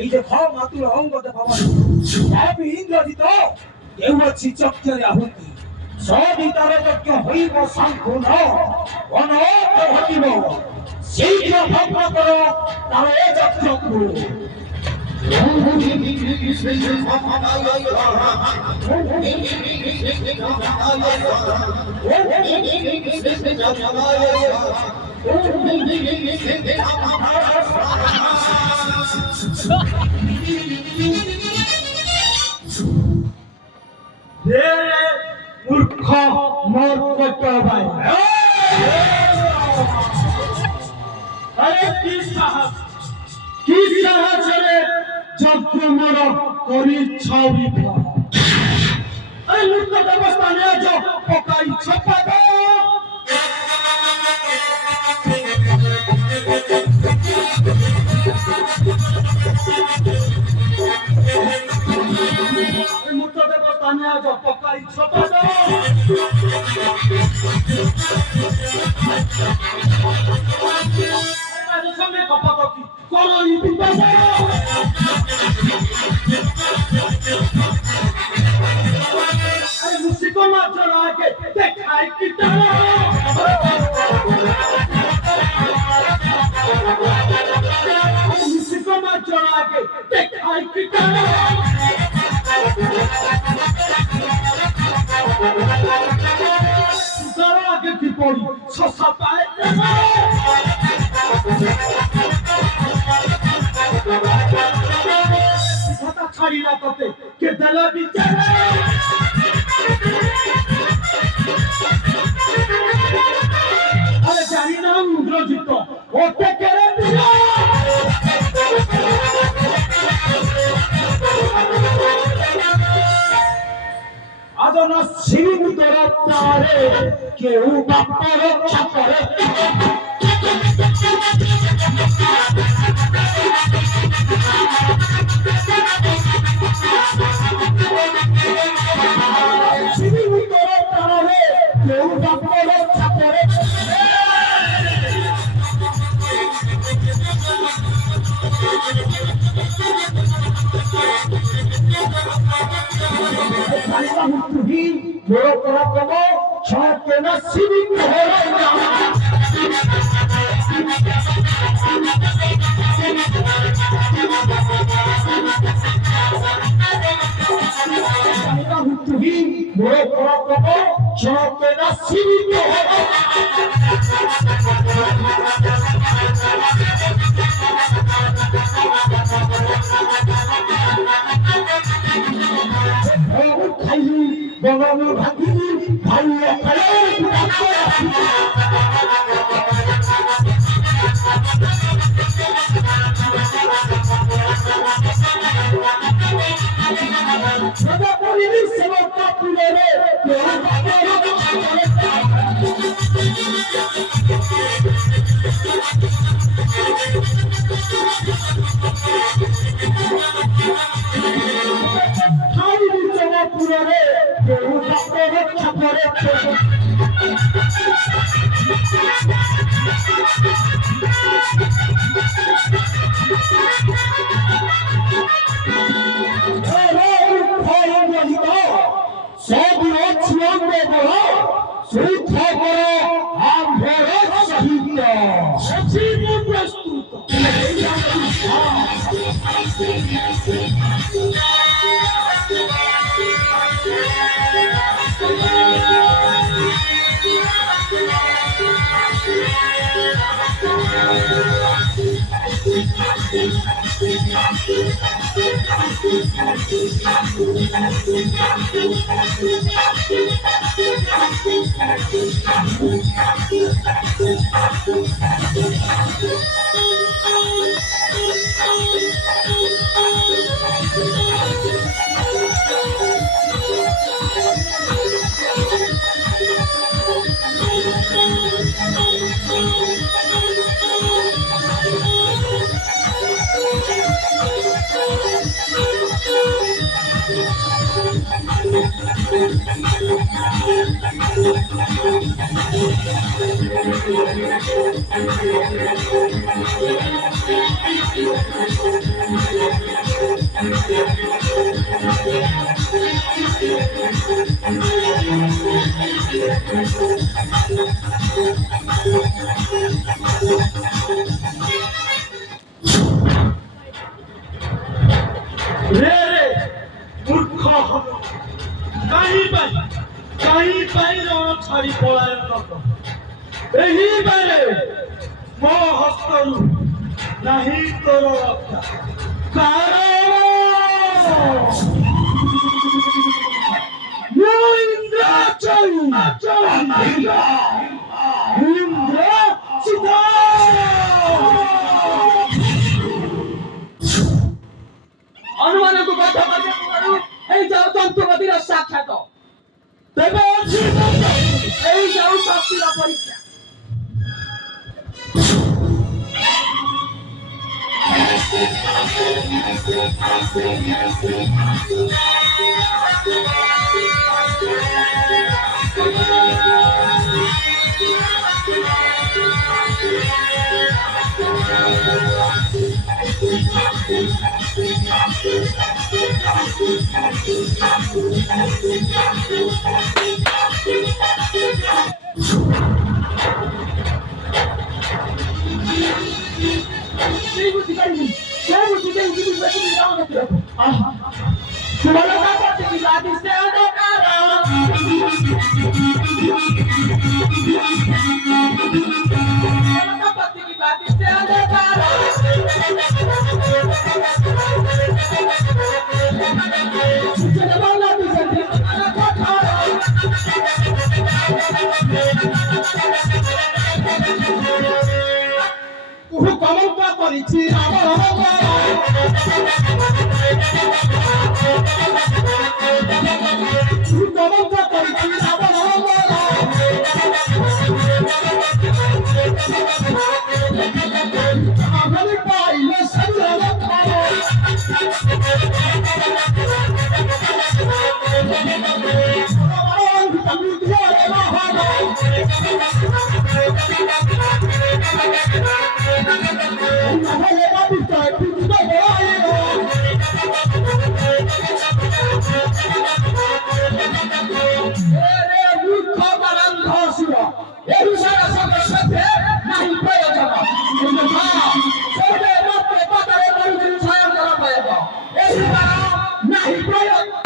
এই যে খাও মাতুল অঙ্গতে পাওয়া সবই ইন্দ্রজিত কেউ হচ্ছে চক্রের আহুতি সবই তার যজ্ঞ হইব সম্পূর্ণ অনন্ত ঘটিব শীঘ্র ভগ্ন কর তার এ যজ্ঞ মূর্খ মর করতে হবে কি সাহস যজ্ঞ মর করি ছাউরি মূর্খ ব্যবস্থা নিয়ে যাও পকাই ছপা পকাই ছপা সঙ্গে কপাকি করো মুসিকো মাত্র আগে দেখাই কি তারা মুসিকো মাত্র আগে দেখাই কি তারা আগে কি পড়ি শশা পায় ছাড়ি না করতে কে দেলা বিচারে আরে জানি না ইন্দ্রজিৎ ওতে কেড়ে দিল আদনা সীমিত রপ্তারে কেউ বাপ্পা রক্ষা করে সীমিত রপ্তারে কেউ বাপ্পা রক্ষা করে তুমি বড় পরাক্রম সত্যে না সীমিত হলো না তুমি বড় পরাক্রম সত্যে না সীমিত হলো খাইলি বগানো ভাগিলি ভাইয়া খাই সদা করিলি সেবকা পুরে পুরে কেউ বাপ্পা রক্ষা করে সব সেই খবর আম্ভের সহিত সজীব প্রস্তুত রে রে মূর্খ কাহি পাই ছাড়ি পলায়ন নক ଏହି ବେଳେ ମୋ ହସ୍ତରୁ ନାହିଁ ତୋର ରକ୍ଷା କାରଣ ମୁଁ ଇନ୍ଦ୍ରାଚଳୀ ଇନ୍ଦ୍ର ସିଦ୍ଧ ଅନୁମାନଙ୍କୁ ବଦ୍ଧ କରିବାକୁ ଏଇ ଯାଉ ଯନ୍ତ୍ରପାତିର ସାକ୍ଷାତ ତେବେ ଅଛି ଏଇ ଯାଉ ଶକ୍ତିର ପରୀକ୍ଷା সেই বুদ্ধি পাইনি সেই বুদ্ধিতে উচিত বেশি যাও না তোমার কাছে কি বাদি সে অন্ধকার কাছে কি বাদি সে অন্ধকার চলে বাংলা দিশে না কথা কুহু কলঙ্ক କରିଛି କଲঙ্କ କରିଛି ଆମରି ପାଇଲେ नहीं प्रयोग